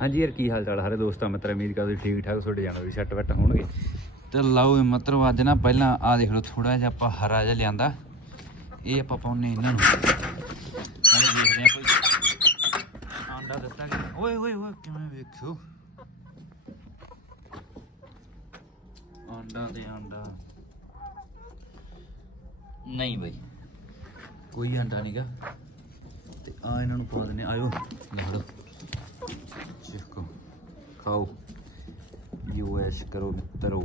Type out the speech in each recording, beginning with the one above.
ਹਾਂਜੀ ਯਾਰ, ਕੀ ਹਾਲ ਚਾਲ ਹਰੇ ਦੋਸਤਾਂ, ਮਿੱਤਰ, ਉਮੀਦ ਕਰਦੇ ਠੀਕ ਠਾਕ ਤੁਹਾਡੇ ਜਾਣਾ ਵੀ ਸੈੱਟ ਵੈਟ ਹੋਣਗੇ। ਤੇ ਲਓ ਇਹ ਮਤਲਬ ਅੱਜ ਨਾ ਪਹਿਲਾਂ ਆ ਦੇਖ ਲਓ ਥੋੜਾ ਜਿਹਾ ਆਪਾਂ ਹਰਾ ਜਿਹਾ ਲਿਆਂਦਾ। ਇਹ ਆਪਾਂ ਪਾਉਨੇ ਇਹਨਾਂ ਨੂੰ। ਨਾਲੇ ਦੇਖਦੇ ਆ ਕੋਈ ਆਂਡਾ ਦਿੱਤਾ ਕਿ ਓਏ ਓਏ ਓਏ, ਕਿਵੇਂ ਵੇਖਿਓ? ਆਂਡਾ ਤੇ ਆਂਡਾ। ਨਹੀਂ ਬਈ, ਕੋਈ ਆਂਡਾ ਨਹੀਂਗਾ ਤੇ ਆ ਇਹਨਾਂ ਨੂੰ ਪਾ ਦਿੰਦੇ ਹਾਂ। ਆਇਓ, ਲੈ ਲਓ। ਖਾਓ ਯੂਐਸ ਕਰੋ ਮਿੱਤਰੋ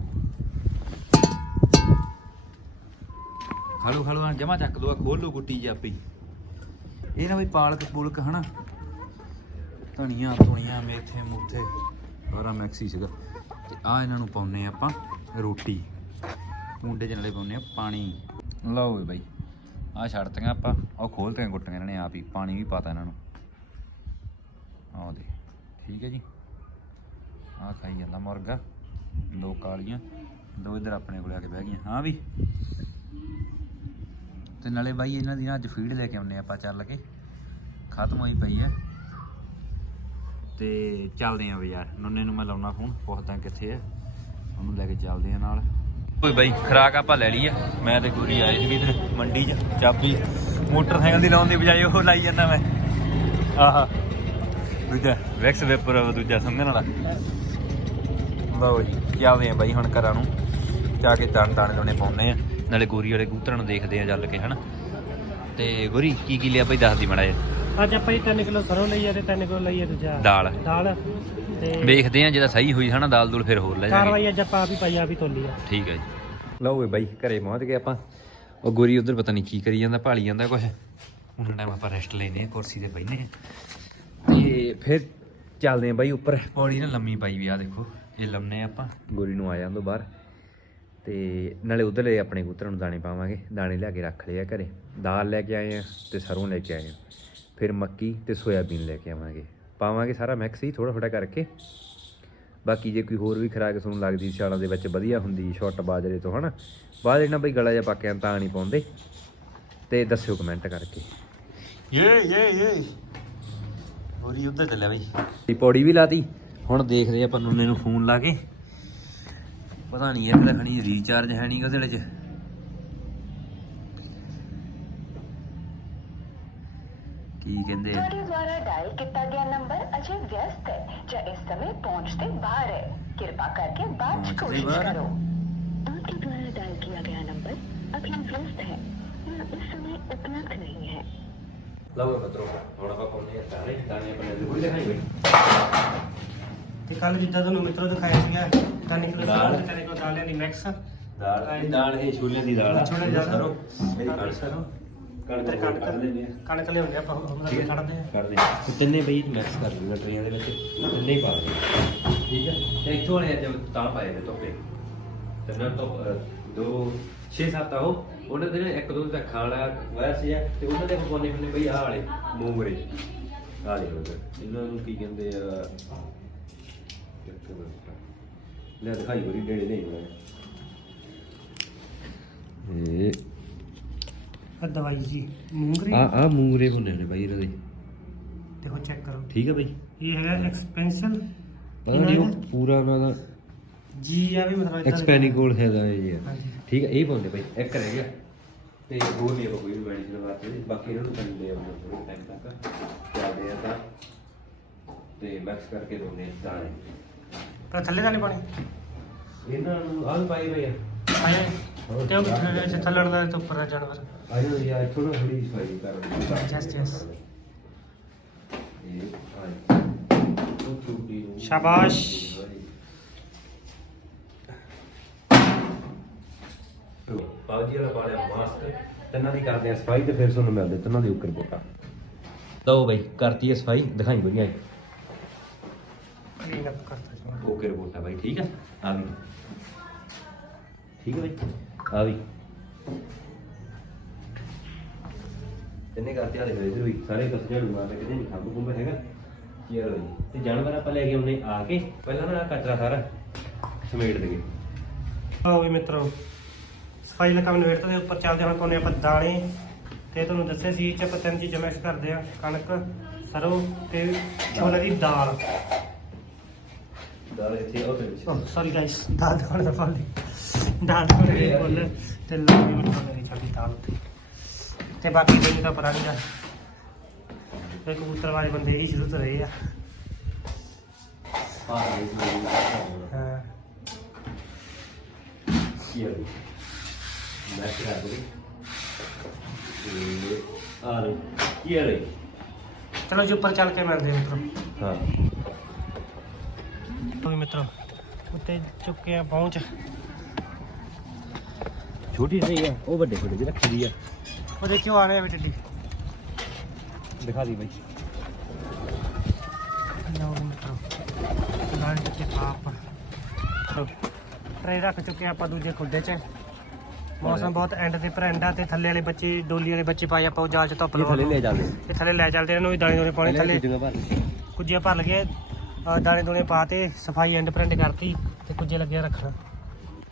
ਖਾਲੋ ਖਾਲੋ ਜਮਾ ਚੱਕ ਦੋ ਖੋਲ ਲੋ ਗੁੱਟੀ ਜੀ ਆਪੇ ਇਹ ਨਾ ਬਈ ਪਾਲਕ ਪੂਲਕ, ਹਨਾ? ਧਨੀਆ ਧੁਣੀਆਂ ਮੇਥੇ, ਮੂਥੇ, ਸਾਰਾ ਮੈਕਸੀ ਸੀਗਾ। ਤੇ ਆ ਇਹਨਾਂ ਨੂੰ ਪਾਉਨੇ ਆਪਾਂ ਰੋਟੀ। ਕੁੰਡੇ ਚ ਪਾਉਨੇ ਆ ਪਾਣੀ। ਲਓ ਵੀ ਬਈ ਆ ਛੱਡਤੀਆਂ ਆਪਾਂ ਉਹ ਖੋਲਤੀਆਂ ਗੁੱਟੀਆਂ ਇਹਨਾਂ ਨੇ ਆਪ ਹੀ, ਪਾਣੀ ਵੀ ਪਾਤਾ ਇਹਨਾਂ ਨੂੰ। ਆਹ ਦੇ ਠੀਕ ਹੈ ਜੀ? ਆ ਖਾਈ ਜਾਂਦਾ ਮੁਰਗਾ। ਦੋ ਕਾਲੀਆਂ, ਦੋ ਇਧਰ ਆਪਣੇ ਕੋਲ ਆ ਕੇ ਬਹਿ ਗਈਆਂ। ਹਾਂ ਵੀ। ਤੇ ਨਾਲੇ ਬਾਈ ਇਹਨਾਂ ਦੀ ਨਾ ਅੱਜ ਫੀਡ ਲੈ ਕੇ ਆਉਨੇ ਆਪਾਂ ਚੱਲ ਕੇ। ਖਤਮ ਹੋਈ ਪਈ ਹੈ। ਤੇ ਚੱਲਦੇ ਆਂ ਵੀ ਯਾਰ। ਨੁੰਨੇ ਨੂੰ ਮੈਂ ਲਾਉਣਾ ਫੋਨ ਪੁੱਛਦਾ ਕਿੱਥੇ ਹੈ। ਉਹਨੂੰ ਲੈ ਕੇ ਚੱਲਦੇ ਆ ਨਾਲ। ਓਏ ਬਾਈ, ਖਰਾਕ ਆਪਾਂ ਲੈ ਲਈ ਆ ਮੈਂ ਤੇ ਗੁਰੀ ਆਏ ਸੀ ਵੀ ਤੇ ਮੰਡੀ 'ਚ। ਚਾਬੀ, ਮੋਟਰਸਾਈਕਲ ਦੀ ਲਾਉਣ ਦੀ ਬਜਾਏ ਉਹ ਲਾਈ ਜਾਂਦਾ ਮੈਂ। ਆਹਾ। ਦੂਜਾ, ਵੈਕਸ ਵੇਪਰ ਦੂਜਾ ਸੰਗਣ ਵਾਲਾ। ਲਓ ਜੀ ਚੱਲਦੇ ਆ ਬਾਈ ਹੁਣ ਘਰਾਂ ਨੂੰ? ਜਾ ਕੇ ਦਾਣ ਦਾਣੇ ਦੋਨੇ ਪਾਉਂਦੇ ਆ। ਨਾਲੇ ਗੋਰੀ ਵਾਲੇ ਕਬੂਤਰਾਂ ਨੂੰ ਦੇਖਦੇ ਆ ਚੱਲ ਕੇ ਹਨਾ? ਤੇ ਗੋਰੀ ਕੀ ਕੀ ਲਿਆ ਬਾਈ ਦੱਸਦੀ ਮੜਾ ਜੀ ਅੱਜ ਆਪਾਂ ਜੀ 3 ਕਿਲੋ ਸਰੋਂ ਲਈ ਆ ਤੇ 3 ਕਿਲੋ ਲਈ ਆ ਦੂਜਾ ਦਾਲ। ਦਾਲ। ਤੇ ਵੇਖਦੇ ਆ ਜੇ ਤਾਂ ਸਹੀ ਹੋਈ ਹਨਾ ਦਾਲ ਦੂਲ ਫਿਰ ਹੋਰ ਲੈ ਜਾਵਾਂਗੇ ਕਾਰਵਾਈ ਅੱਜ ਆਪਾਂ ਆਪ ਹੀ ਪਾਈ ਆਪ ਹੀ ਤੋਲੀ ਆ। ਠੀਕ ਹੈ ਜੀ। ਲਓ ਵੇ ਬਾਈ ਘਰੇ ਪਹੁੰਚ ਗਏ ਆਪਾਂ। ਉਹ ਗੋਰੀ ਉਧਰ ਪਤਾ ਨਹੀਂ ਕੀ ਕਰੀ ਜਾਂਦਾ ਭਾਲੀ ਜਾਂਦਾ ਕੁਝ ਹੁਣ ਟਾਈਮ ਆਪਾਂ ਰੈਸਟ ਲੈਨੇ ਆ ਕੁਰਸੀ ਤੇ ਬੈਠਨੇ ਆ। ਤੇ ਫਿਰ ਚੱਲਦੇ ਆ ਬਾਈ ਉੱਪਰ। ਪੌੜੀ ਨਾ ਲੰਮੀ ਪਾਈ ਵੀ ਆ ਦੇਖੋ। ਇਹ ਲੰਮਨੇ ਆਪਾਂ। ਗੋਰੀ ਨੂੰ ਆ ਜਾਂਦੋ ਬਾਹਰ। ਤੇ ਨਾਲੇ ਉਧਰਲੇ ਆਪਣੇ ਕਬੂਤਰਾਂ ਨੂੰ ਦਾਣੇ ਪਾਵਾਂਗੇ। ਦਾਣੇ ਲਿਆ ਕੇ ਰੱਖ ਲਏ ਆ ਘਰੇ। ਦਾਲ ਲੈ ਕੇ ਆਏ ਆ ਤੇ ਸਰੋਂ ਲੈ ਕੇ ਆਏ ਆ। ਫਿਰ ਮੱਕੀ ਤੇ ਸੋਇਆਬੀਨ ਲੈ ਕੇ ਆਵਾਂਗੇ। ਪਾਵਾਂਗੇ ਸਾਰਾ ਮਿਕਸ ਹੀ ਥੋੜਾ ਥੋੜਾ ਕਰਕੇ। ਬਾਕੀ ਜੇ ਕੋਈ ਹੋਰ ਵੀ ਖਰਾਕ ਤੁਹਾਨੂੰ ਲੱਗਦੀ ਸਿਆਲਾਂ ਦੇ ਵਿੱਚ ਵਧੀਆ ਹੁੰਦੀ ਛੁੱਟ ਬਾਜਰੇ ਤੋਂ ਹਨਾ? ਬਾਜਰੇ ਨਾਲ ਬਈ ਗਲਾ ਜਿਹਾ ਪੱਕਿਆਂ ਤਾਂ ਨਹੀਂ ਪਾਉਂਦੇ। ਤੇ ਦੱਸਿਓ ਕਮੈਂਟ ਕਰਕੇ। ਯੇ ਯੇ ਯੇ। ਹੋਰੀ ਉੱਧਰ ਚੱਲਿਆ ਬਈ। ਦੀ ਪੌੜੀ ਵੀ ਲਾਤੀ। ਹੁਣ ਦੇਖਦੇ ਆਪਾਂ ਨੁੰਨੇ ਨੂੰ ਫੋਨ ਲਾ ਕੇ ਪਤਾ ਨਹੀਂ ਇੱਕ ਤਾਂ ਖਣੀ ਰੀਚਾਰਜ ਹੈ ਨਹੀਂ ਉਹਦੇ ਵਿੱਚ ਕੀ ਕਹਿੰਦੇ ਆ ਤੁਹਾਡੇ ਦੁਆਰਾ ਡਾਇਲ ਕੀਤਾ ਗਿਆ ਨੰਬਰ ਅਜੇ ਵਿਅਸਤ ਹੈ ਜਾਂ ਇਸ ਸਮੇਂ ਪਹੁੰਚ ਤੇ ਬਾਹਰ ਹੈ ਕਿਰਪਾ ਕਰਕੇ ਬਾਅਦ ਚ पहुंच से कोशिश बाहर? करो आपके द्वारा डायल किया गया नंबर अभी व्यस्त है या इस समय उपलब्ध नहीं है ਲਓ ਮਤਰੋ ਹੁਣ ਆਪਾਂ ਪਾਉਂਦੇ ਆ ਦਾਣੇ ਦਾਣੇ ਆਪਣੇ ਦੇ ਕੋਈ ਦਿਖਾਈ ਬਈ ਤੇ ਕੱਲ ਜਿੱਦਾਂ ਤੁਹਾਨੂੰ ਮਿੱਤਰੋ ਦਿਖਾਇਆ ਸੀਗਾ 3 ਕਿਲੋ ਦਾਲ। ਤੇ 3 ਕਿਲੋ ਦਾਲ ਲੈਣੀ ਮਿਕਸ। ਦਾਲ ਇਹ ਦਾਲ ਇਹ ਛੋਲਿਆਂ ਦੀ ਦਾਲ ਆ। ਛੋਲਿਆਂ ਦੀ ਦਾਲ। ਸਰੋਂ ਮੇਰੀ ਕਣਕ। ਸਰੋਂ। ਕਣਕ ਤੇ ਕੱਢ ਕੱਢ ਲੈਂਦੇ ਆ ਕਣਕ ਲਿਆਉਂਦੇ ਆਪਾਂ ਉਹਨਾਂ ਠੀਕ ਨੂੰ ਹੈ। ਕੱਢਦੇ ਆ ਕੱਢਦੇ ਆ ਤੇ ਤਿੰਨੇ ਬਈ ਮਿਕਸ ਕਰ ਲੂਗਾ ਟਰੇਆਂ ਦੇ ਵਿੱਚ ਤਿੰਨੇ ਹੀ ਪਾ ਦੇ ਠੀਕ ਹੈ? ਤੇ ਇੱਥੋਂ ਵਾਲੇ ਅੱਜ ਤਾਂ ਪਾਏ ਨੇ ਧੁੱਪੇ। ਤੋਂ ਅਹ, ਦੋ 6-7 ਆਓ ਉਹਨਾਂ ਦੇ ਨਾ ਇੱਕ ਦੋ ਦਾ ਖਾਣਾ ਵੈਸੇ ਆ ਤੇ ਉਹਨਾਂ ਦੇ ਕੋਨੇ ਕੋਨੇ ਬਈ ਆਹ ਵਾਲੇ ਮੂੰਗਰੇ। ਆਹ ਲਓ ਇਹਨਾਂ ਨੂੰ ਕੀ ਕਹਿੰਦੇ ਆ। ਲੈ ਦਿਖਾਈ ਬੜੀ ਡੇੜੇ ਨਹੀਂ ਹੋਇਆ ਇਹ ਆ ਦਵਾਈ ਜੀ ਮੂੰਗਰੀ? ਆ ਆ ਮੂੰਗਰੇ ਹੁੰਦੇ ਨੇ ਬਾਈ ਇਹਨਾਂ ਦੇ। ਦੇਖੋ ਚੈੱਕ ਕਰੋ। ਠੀਕ ਹੈ ਬਾਈ? ਇਹ ਹੈਗਾ ਐਕਸਪੈਂਸ਼ਨ ਪਤਾ ਨਹੀਂ ਉਹ ਪੂਰਾ ਉਹਨਾਂ ਦਾ ਜੀ ਆ ਵੀ ਮਤਲਬ ਏਦਾਂ ਦਾ- ਐਕਸਪੈਨੀਕੋਲ ਹੈਗਾ ਇਹ ਯਾਰ ਹਾਂਜੀ। ਠੀਕ ਹੈ ਇਹ ਪਾਉਂਦੇ ਬਾਈ ਇੱਕ ਰਹਿ ਗਿਆ। ਤੇ ਹੋਰ ਨਹੀਂ ਆਪਾਂ ਕੋਈ ਮੈਡੀਸਿਨ ਵਾਸਤੇ ਬਾਕੀ ਇਹਨਾਂ ਨੂੰ ਕੰਦੇ ਆ ਥੋੜੇ ਟਾਈਮ ਤੱਕ। ਚੱਲਦੇ ਆ ਤਾਂ। ਤੇ ਮਿਕਸ ਕਰਕੇ ਦੋਨੇ ਦਾਣੇ। ਪਰ ਥੱਲੇ ਤਾਂ ਨਹੀਂ ਪਾਣੀ ਇਹਨਾਂ ਨੂੰ ਆਹ ਵੀ ਪਾਈ ਬਈ ਆਇਆ ਤੇ ਉਹ ਜਿੱਥੇ ਲੜਦਾ ਤੇ ਉੱਪਰ ਦਾ ਜਾਨਵਰ। ਆਇਓ ਯਾਰ ਥੋੜਾ ਥੋੜੀ ਸਫ਼ਾਈ ਕਰ Yes, yes. ਇਹ ਆਏ ਉਹ ਟੂਟੀ ਨੂੰ ਸ਼ਾਬਾਸ਼। ਬਾਜੀ ਵਾਲਾ ਪਾਲਿਆ ਮਾਸਕ ਤਿੰਨਾਂ ਦੀ ਕਰਦੇ ਆ ਸਫ਼ਾਈ ਤੇ ਫਿਰ ਤੁਹਾਨੂੰ ਮਿਲਦੇ ਤਿੰਨਾਂ ਦੇ ਉੱਕਰ ਬੋਟਾ। ਲਓ ਬਈ ਕਰਤੀ ਹੈ ਸਫ਼ਾਈ। ਦਿਖਾਈ ਵਧੀਆ ਕਲੀਨ ਅਪ ਕਰਤਾ ਜੀ। ਓਕੇ ਰਿਪੋਰਟ ਆ ਬਾਈ ਠੀਕ ਹੈ ਆ ਵੀ ਠੀਕ ਹੈ ਬਾਈ ਆ ਵੀ ਤਿੰਨੇ ਕਰਤੇ ਆ ਦੇਖੋ ਇਧਰ ਵੀ ਸਾਰੇ ਕਸ ਝਾੜੂ ਮਾਰ ਕਿਤੇ ਨਹੀਂ ਖੰਭ ਖੁੰਭ ਹੈਗਾ ਚਲੋ ਜੀ ਤੇ ਜਾਨਵਰ ਆਪਾਂ ਲੈ ਕੇ ਆਉਨੇ ਆ ਕੇ ਪਹਿਲਾਂ ਨਾ ਆਹ ਕਚਰਾ ਸਾਰਾ ਸਮੇਟ ਦੇਗੇ ਆਓ ਵੀ ਮਿੱਤਰੋ ਸਫ਼ਾਈ ਦਾ ਕੰਮ ਨਿਬੇੜਤਾ ਦੇ ਉੱਪਰ ਚੱਲਦੇ ਹੁਣ ਪਾਉਨੇ ਆਪਾਂ ਦਾਣੇ ਤੇ ਤੁਹਾਨੂੰ ਦੱਸਿਆ ਸੀ ਇਹ ਚ ਆਪਾਂ ਤਿੰਨ ਚੀਜ਼ਾਂ ਮਿਕਸ ਕਰਦੇ ਆ ਕਣਕ ਸਰੋਂ ਤੇ ਛੋਲੇ ਦੀ ਦਾਲ ਦਾਲ ਇੱਥੇ ਉਹ ਤੇ ਓ ਸੌਰੀ ਗਾਇਸ ਦਾਲ ਦਾਲ ਦਾ ਫਲ ਦਾਲ ਦਾ ਫਲ ਬੋਲ ਤੇ ਲੋਕੀ ਮੈਨੂੰ ਮੇਰੀ ਛੱਡੀ ਦਾਲ ਉੱਤੇ ਤੇ ਬਾਕੀ ਮੈਨੂੰ ਤਾਂ ਪਤਾ ਨਹੀਂ ਗਾ ਇਹ ਕਬੂਤਰ ਵਾਲੇ ਬੰਦੇ ਹੀ ਸ਼ੁਰੂ ਤੋਂ ਰਹੇ ਆ ਪਾ ਦੇ ਹਾਂ ਕੀ ਹੈ ਮੈਂ ਕਿਹਾ ਦੋ ਇਹ ਆ ਲੋ ਕੀ ਹੈ ਚਲੋ ਜੀ ਉੱਪਰ ਚੱਲ ਕੇ ਮਿਲਦੇ ਹਾਂ ਹਾਂ ਵੀ ਮਿੱਤਰੋ ਉੱਤੇ ਚੁੱਕੇ ਆ ਪਹੁੰਚ। ਛੋਟੀ ਨਹੀਂ ਹੈ ਉਹ ਵੱਡੇ ਵੱਡੇ ਜਿਹੀ ਰੱਖੀ ਦੀ ਆ। ਉਹਦੇ ਕਿਉਂ ਆ ਰਹੇ ਆ ਵੀ ਟਿੱਡੀ। ਦਿਖਾ ਦੀ ਬਈ। ਲਓ ਮਿੱਤਰੋ ਨਾਲ ਚੁੱਕੇ ਪਾਪ। ਟਰੇ ਰੱਖ ਚੁੱਕੇ ਆ ਆਪਾਂ ਦੂਜੇ ਖੁੱਡੇ 'ਚ। ਮੌਸਮ ਬਹੁਤ ਐਂਡ ਤੇ ਪਰ ਐਂਡਾ ਤੇ ਥੱਲੇ ਵਾਲੇ ਬੱਚੇ ਡੋਲੀ ਵਾਲੇ ਬੱਚੇ ਪਾਏ ਆਪਾਂ ਉਹ ਜਾਲ 'ਚ ਧੁੱਪ ਇਹ ਥੱਲੇ ਲੈ ਜਾਂਦੇ ਥੱਲੇ ਲੈ ਚੱਲਦੇ ਇਹਨਾਂ ਨੂੰ ਵੀ ਦਾਣੇ ਦੋਣੇ ਪਾਉਣੇ ਥੱਲੇ ਕੁੱਜੀਆਂ ਭਰ ਲਗੇ ਦਾਣੇ ਦੋਣੇ ਪਾਤੇ ਸਫ਼ਾਈ ਐਂਡ ਪ੍ਰਿੰਟ ਕਰਤੀ ਤੇ ਕੁੱਜੇ ਲੱਗਿਆ ਰੱਖਣਾ।